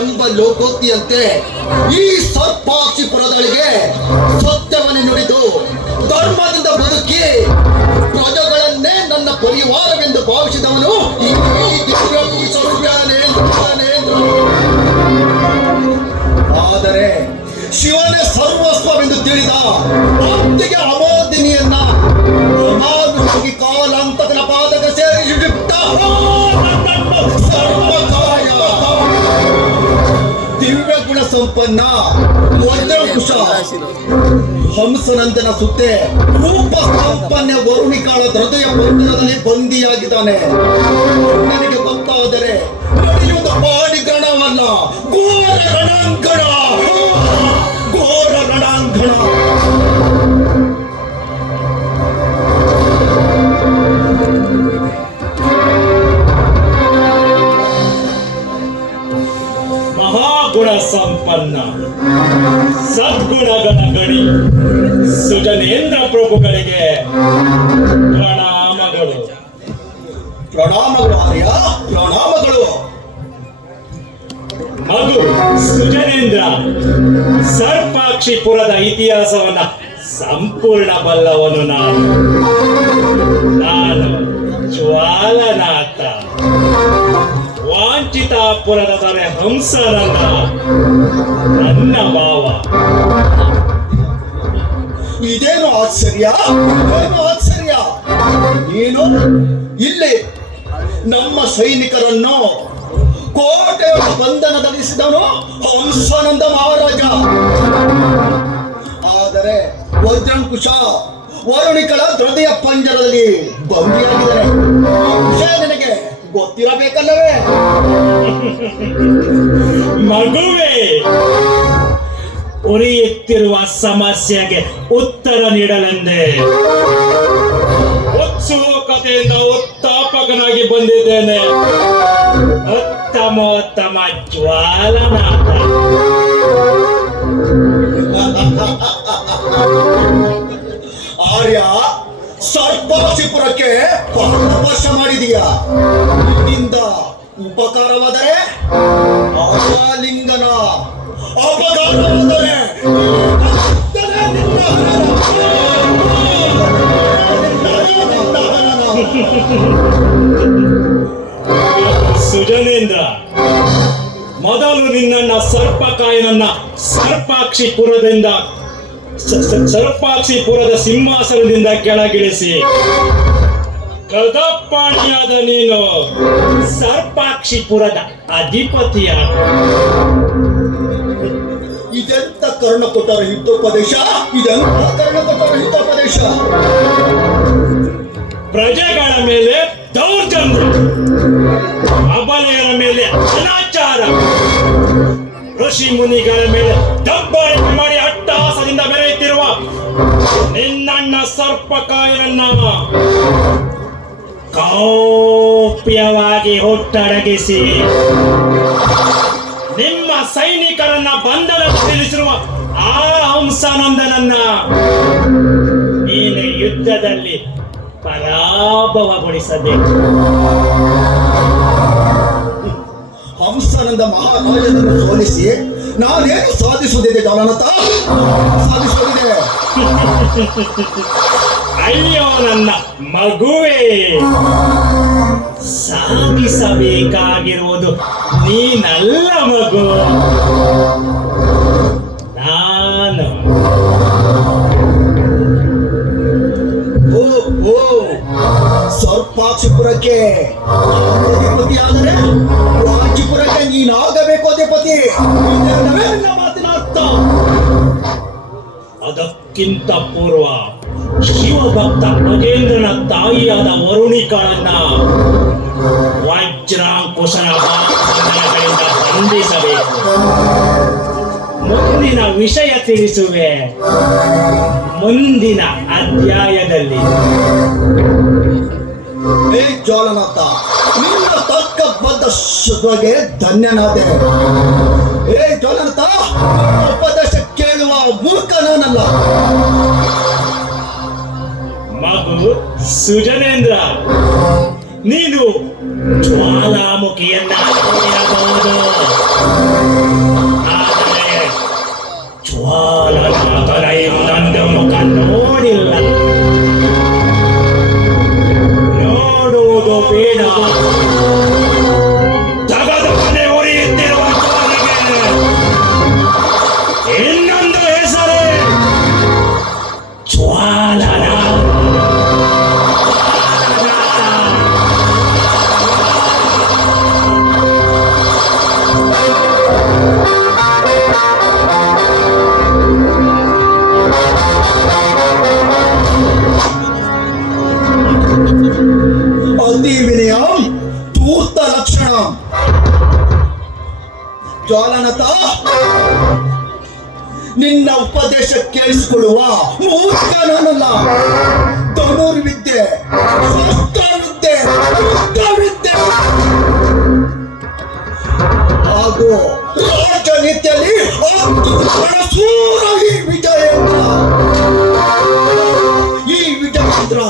ಎಂಬ ಲೋಕೋಕ್ತಿಯಂತೆ ಈ ಸತ್ಪಾಕ್ಷಿ ಪುರಗಳಿಗೆ ಸತ್ಯವನ್ನು ನುಡಿದು ಧರ್ಮದಿಂದ ಬದುಕಿ ಪ್ರಜೆಗಳನ್ನೇ ನನ್ನ ಪರಿವಾರವೆಂದು ಭಾವಿಸಿದವನು ಆದರೆ ಶಿವನೇ ಸರ್ವಸ್ವವೆಂದು ತಿಳಿದ ಅಂತಿಗೆ ಅಮೋದಿನಿಯನ್ನ ಕಾಲಾಂತಕನ ಪಾದಕ ಸೇರಿ ಸಂಪನ್ನ ಕುಶ ಹಂಸನಂದನ ಸುತ್ತೆ ರೂಪ ಸಂಪನ್ನ ವರುಣಿಕಾಳ ಹೃದಯ ಬಂಧನದಲ್ಲಿ ಬಂದಿಯಾಗಿದ್ದಾನೆ. ನನಗೆ ಗೊತ್ತಾದರೆ ನಡೆಯುವುದು ಪಾಣಿಗಣವಲ್ಲ ಘೋರ ರಣಾಂಗಣ. ಘೋರ ರಣಾಂಗಣ. ಮಹಾಗುಣ ಸಂಪನ್ನ ಸದ್ಗುಣಗಳ ಗಣಿ ಸುಜನೇಂದ್ರ ಪ್ರಭುಗಳಿಗೆ ಪ್ರಣಾಮಗಳು. ಪ್ರಣಾಮಗಳು ಆರ್ಯ ಪ್ರಣಾಮಗಳು. ಮಗು ಸುಜನೇಂದ್ರ ಸರ್ಪಾಕ್ಷಿಪುರದ ಇತಿಹಾಸವನ್ನ ಸಂಪೂರ್ಣ ಬಲ್ಲವನು ನಾನು. ನಾನು ವಾಂಚಿತಾಪುರದ ದೊರೆ ಹಂಸನನ್ನ ನನ್ನ ಮಾವ. ಇದೇನು ಆಶ್ಚರ್ಯ? ಆಶ್ಚರ್ಯ? ನೀನು ಇಲ್ಲಿ ನಮ್ಮ ಸೈನಿಕರನ್ನು ಕೋಟೆಯ ಧರಿಸಿದನು ಹಂಸಾನಂದ ಮಹಾರಾಜ. ಆದರೆ ವಜ್ರಂಕುಶ ವರುಣಿಕಳ ಹೃದಯ ಪಂಜರದಲ್ಲಿ ಬಂಧಿಯಾಗಿದ್ದಾರೆ ವಿಷಯ ನಿನಗೆ ಗೊತ್ತಿರಬೇಕಲ್ಲವೇ? ಮಗುವೆ ಉರಿಯುತ್ತಿರುವ ಸಮಸ್ಯೆಗೆ ಉತ್ತರ ನೀಡಲೆಂದೇ. ಉತ್ಸುಕತೆಯಿಂದ ಉತ್ತಾಪಕನಾಗಿ ಬಂದಿದ್ದೇನೆ. ಉತ್ತಮೋತ್ತಮ ಜ್ವಾಲನಾಥ. ಆರ್ಯ ಸರ್ಪಾಕ್ಷಿಪುರಕ್ಕೆ ಉಪವಾಸ ಮಾಡಿದೀಯಾ? ನಿನ್ನಿಂದ ಉಪಕಾರವಾದರೆ ಆಲಿಂಗನ ಅಪಕಾರವಾದರೆ ಸುಜನೇಂದ್ರ ಮೊದಲು ನಿನ್ನನ್ನ ಸರ್ಪಕಾಯನನ್ನ ಸರ್ಪಾಕ್ಷಿಪುರದಿಂದ ಸರ್ಪಾಕ್ಷಿಪುರದ ಸಿಂಹಾಸನದಿಂದ ಕೆಳಗಿಳಿಸಿ ಕದಪಾಣಿಯಾದ ನೀನು ಸರ್ಪಾಕ್ಷಿಪುರದ ಅಧಿಪತಿಯ ಇದೆಂತ ಕರ್ಣ ಕೊಟ್ಟರ ಹಿತೋಪದೇಶ? ಇದೆಂತ ಕರ್ಣ ಕೊಟ್ಟರ ಹಿತೋಪದೇಶ? ಪ್ರಜೆಗಳ ಮೇಲೆ ದೌರ್ಜನ್ಯ ಅಬಲೆಯರ ಮೇಲೆ ಅನಾಚಾರ ಋಷಿ ಮುನಿಗಳ ಮೇಲೆ ದಬ್ಬಾಳಿಕೆ ಮಾಡಿ ಅಟ್ಟಹಾಸದಿಂದ ಬೆರೆಯುತ್ತಿರುವ ನಿನ್ನಣ್ಣ ಸರ್ಪಕಾಯನನ್ನ ಗೌಪ್ಯವಾಗಿ ಹುಟ್ಟಡಗಿಸಿ ನಿಮ್ಮ ಸೈನಿಕರನ್ನ ಬಂಧನ ತಿಳಿಸಿರುವ ಆ ಹಂಸಾನಂದನನ್ನ ನೀನು ಯುದ್ಧದಲ್ಲಿ ಪರಾಭವಗೊಳಿಸಬೇಕು. ಹಂಸಾನಂದ ಮಹಾರಾಜನನ್ನು ಸೋಲಿಸಿ ನಾನೇನು ಸಾಧಿಸುವುದಿದೆ ಜಾನನತ ಸಾಧಿಸುವುದಿದೆ. ಅಯ್ಯೋ ನನ್ನ ಮಗುವೇ. ಸಾಧಿಸಬೇಕಾಗಿರುವುದು ನೀನಲ್ಲ ಮಗು. ನಾನು. ಓ ಓ ಸರ್ಪಾಕ್ಷಿಪುರಕ್ಕೆ ಅಧಿಪತಿ ಆದರೆ ರಾಜಿಪುರಕ್ಕೆ ನೀನಾಗಬೇಕು ಅಧಿಪತಿ ಪತಿ. ಮಾತಿನ ಅರ್ಥ. ಅದಕ್ಕಿಂತ ಪೂರ್ವ ಶಿವಭಕ್ತ ಗಜೇಂದ್ರನ ತಾಯಿಯಾದ ವರುಣಿಕಾಳನ್ನ ವಜ್ರಾಂಕುಶನ ಬಂಧಿಸಬೇಕು. ಮುಂದಿನ ವಿಷಯ ತಿಳಿಸುವೆ. ಮುಂದಿನ ಅಧ್ಯಾಯದಲ್ಲಿ. ತಕ್ಕ ನಿನ್ನ ತರ್ಕಬದ್ಧ ಶುದ್ಧಗೆ ಧನ್ಯನಾದೆ. ಏ ನಿನ್ನ ಉಪದೇಶ ಕೇಳುವ ಮೂರ್ಖ ಸುಜನೇಂದ್ರ ನೀನು ಜ್ವಾಲಾಮುಖಿಯನ್ನ ಉಪದೇಶ ಕೇಳಿಸಿಕೊಳ್ಳುವ ಮೂರ್ಖ ನಾನಲ್ಲ ಧನುರ್ವಿದ್ಯೆ ವಿದ್ಯೆ ವಿದ್ಯೆ ವಿದ್ಯೆ ಹಾಗೂ ರಾಜನೀತಿಯಲ್ಲಿ ಸೂರಾಗಿ ವಿಜಯೇಂದ್ರ ಈ ವಿಜಯೇಂದ್ರ